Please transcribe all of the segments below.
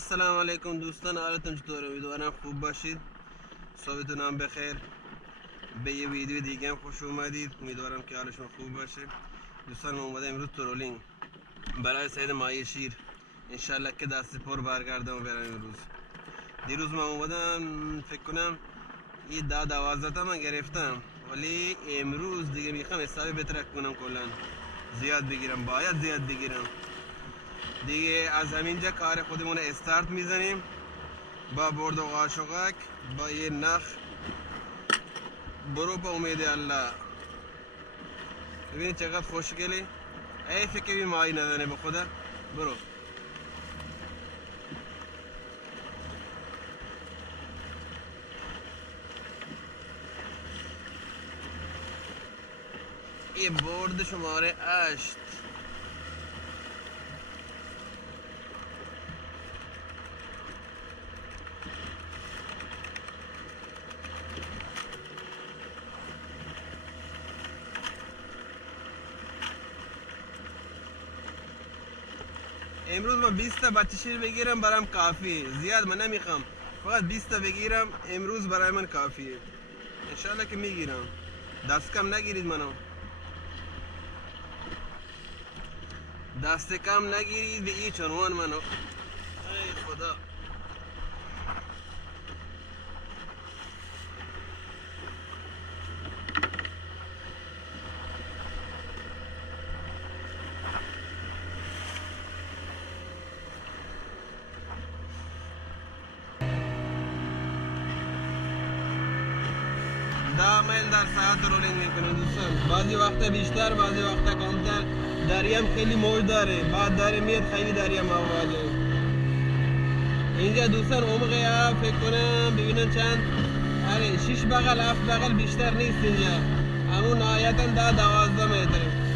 السلام علیکم دوستان، حالتون چطوره؟ امیدوارم خوب باشید. صحبتون هم بخیر. به یه ویدیو دیگه هم خوش اومدید. امیدوارم که حال شما خوب باشه. دوستان ما اومدم امروز ترولینگ برای صید ماهی شیر. انشالله که دست پر برگردم و برم امروز. دیروز من اومدم فکر کنم یه 10-12 تا من گرفتم، ولی امروز دیگه میخوام حسابی بترک کنم، کلا زیاد بگیرم، باید زیاد بگیرم دیگه. از همینجا کار خودمون استارت میزنیم با برد و قاشقک، با یه نخ. برو با امید الله. ببینید چقدر خوشگلی. حیفه که بی ماهی ندانه به خدا. برو. این برد شماره 8. امروز من 20 تا بچه شیر بگیرم برام کافی، زیاد من نمیخوام، فقط 20 تا بگیرم امروز برای من کافیه. انشالله که میگیرم. دست کم نگیرید منو، دست کم نگیرید به هیچ عنوان منو. ای خدا. ده میل در ساعت رولینگ میکنه دوستان. بعضی وقتا بیشتر، بعضی وقتا کمتر. دریم خیلی موج داره، بعد داره میاد خیلی دریم آواله. اینجا دوستان عمق آب فکر کنم ببینن چند، 6 بغل 7 بغل بیشتر نیست اینجا. همون نهایتا 10-12 متره.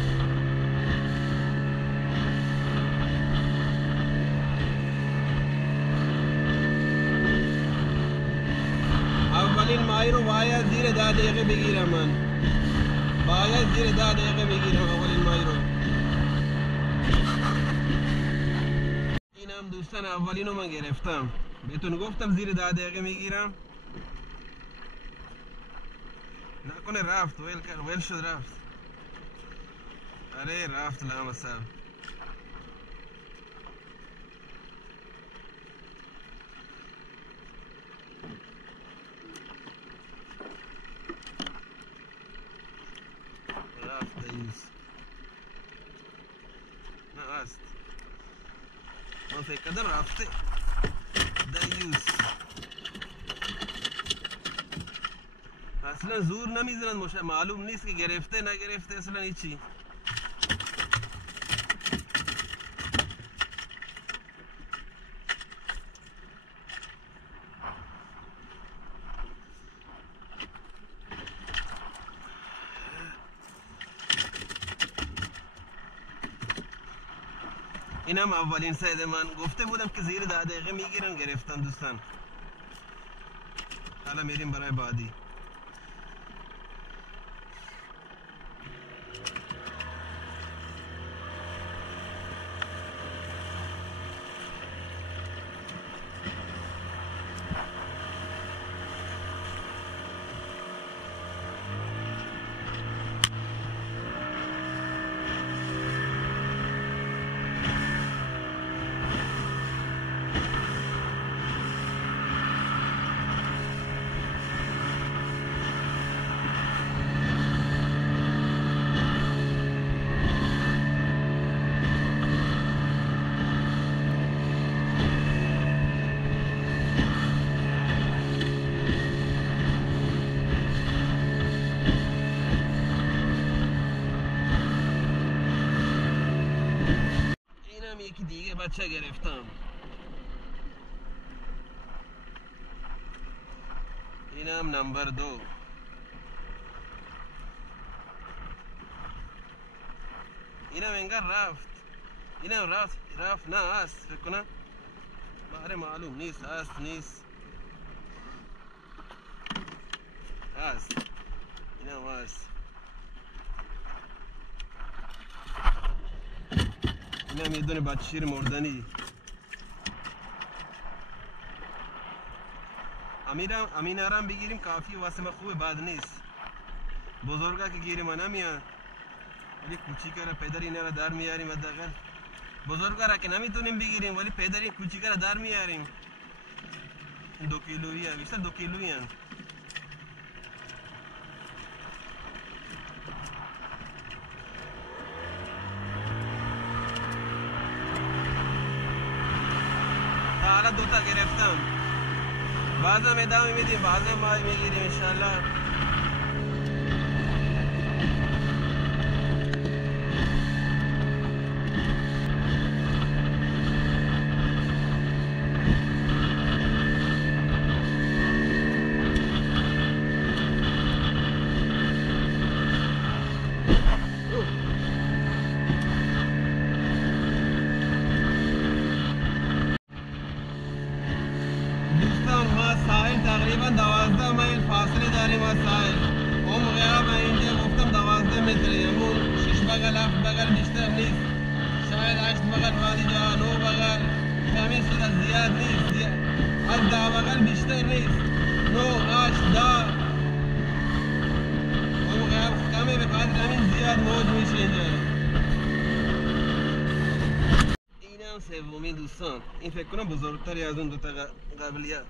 اولین ماهی رو باید زیر 10 دقیقه بگیرم من. باید زیر 10 دقیقه بگیرم اولین ماهی رو. اینم دوستان اولین رو من گرفتم. بهتون گفتم زیر 10 دقیقه میگیرم. نکنه رفت، ویل شد رفت. آره رفت لامصب. رفت دیوز. نه است. من فکر کردم رفته دیوز. اصلا زور نمیزنن، معلوم نیست که گرفته نگرفته اصلا هیچی. اینم اولین صید من. گفته بودم که زیر 10 دقیقه میگیرم، گرفتم دوستان. حالا میریم برای بعدی. یکی دیگه بچه گرفتم. اینم نمبر 2. اینم انگار رفت. اینم رفت نه هست فکر کنم. باره معلوم نیست، هست نیست هست. اینم هست. اینم یه دونه بچه شیر مردنی. امینارم بگیریم کافی واسه ما خوبه، بد نیست. بزرگا که گیریم نمیاد، ولی کوچیکا را پدر اینا را در میاریم. حداقل بزرگا را که نمیتونیم بگیریم ولی پدر این کوچیکا را در میاریم. 2 کیلویی ها، بیشتر 2 کیلویی هم. تا حالا 2 تا گرفتم، بعضم ادامه میدیم، بعضم ما میگیریم انشالله. تقریبا 12 میل فاصله داریم از ساحل. اون موقع من اینجا گفتم 12 متر، یمون 6 بغل 7 بغل بیشتر نیست، شاید 8 بغل وادی جا 9 بغل، همین صورت زیاد نیست، از 10 بغل بیشتر نیست، 9 8 10. اون موقع کمی به خاطر همین زیاد موج میشه اینجا. اینم سومین دوستان، این فکر کنم بزرگتری از اون 2 تا قبلیه.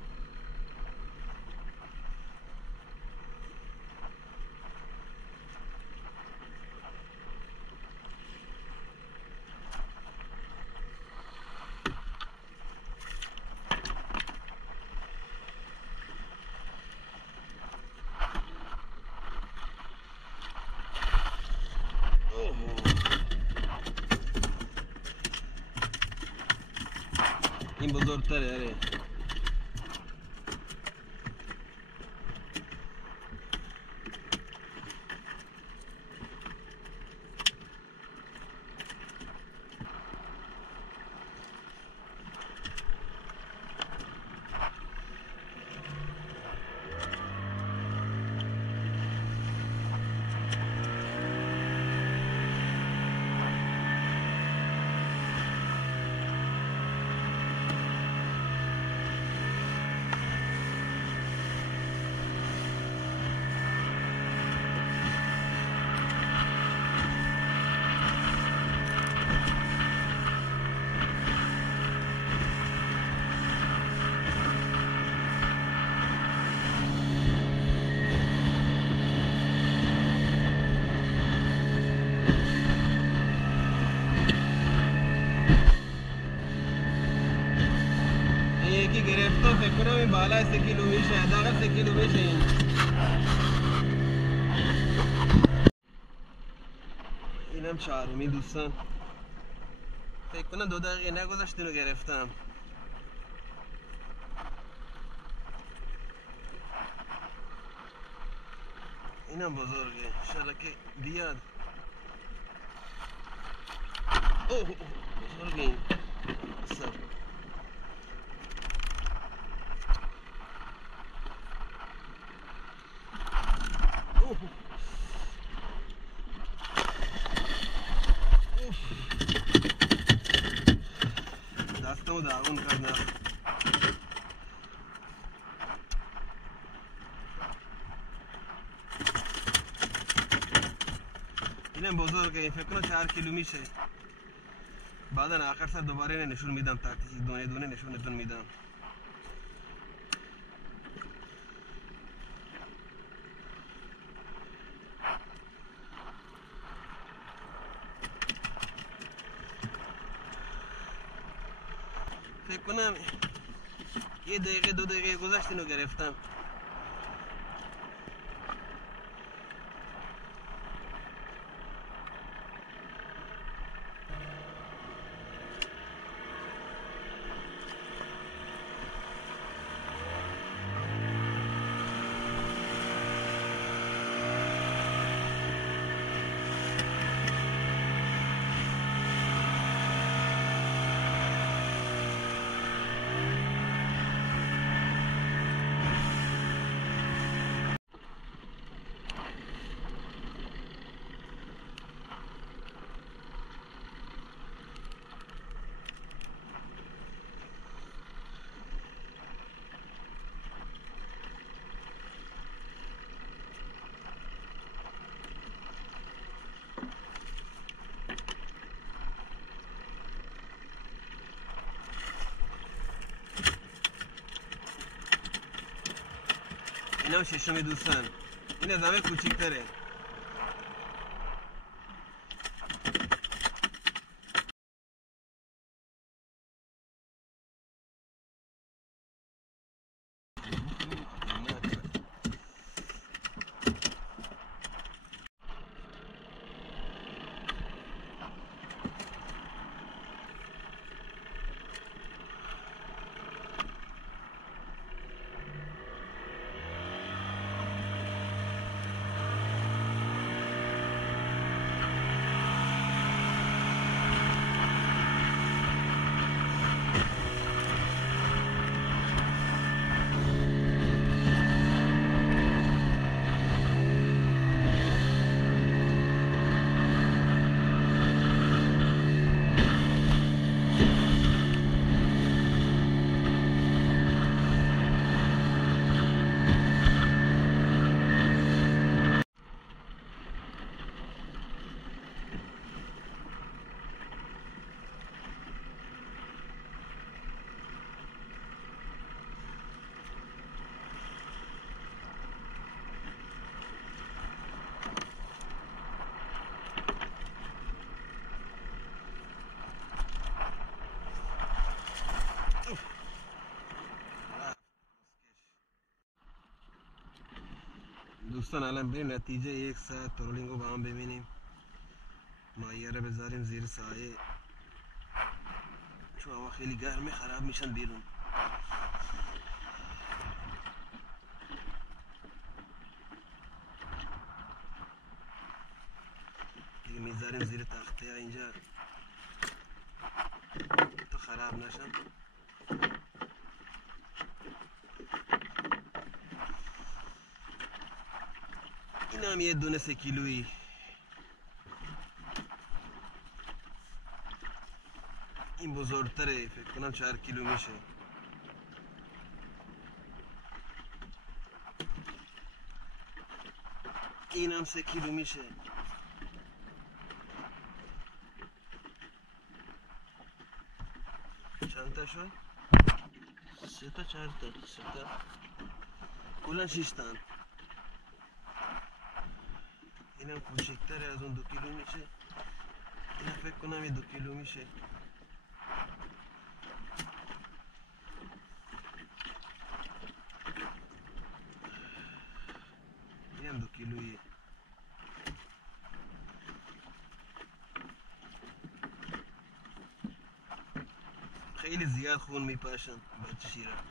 این بزرگتره. آره گرفتم، فکر کنم این بالای 3 کیلو میشه، حداقل 3 کیلو میشه این. اینم 4می دوستان، فکر کنم 2 دقیقه نگذشت اینو گرفتم. اینم بزرگه، انشالله که بیاد. اوه بزرگه این. دستمو داغون کردم. اینم بزرگه، این فکر کنم 4 کیلو میشه. بعدا آخر سر دوباره نشون میدم، تاکسی دونه دونه نشونتون میدم. فکر کنم 1 دقیقه 2 دقیقه گذشت اینو گرفتم. اینم ششمی دوستان. این از همه کوچیک‌تره. دوستان الان بریم نتیجه 1 ساعت ترولینگ رو با هم ببینیم. مایه رو بذاریم زیر سایه چون هوا خیلی گرمه، خراب میشن بیرون. دیگه میذاریم زیر تخته اینجا تا خراب نشن. این هم یه دونه 3 کیلویی. این بزرگتره، فکر کنم 4 کیلو میشه. این هم 3 کیلو میشه. چند تا شد؟ 3 تا 4 تا 3 تا کلا 6 تا. اینم کوچکتره از اون 2 کیلو میشه. اینم فکر کنم یه 2 کیلو میشه. اینم 2 کیلویه. خیلی زیاد خون میپاشن بچه شیرم.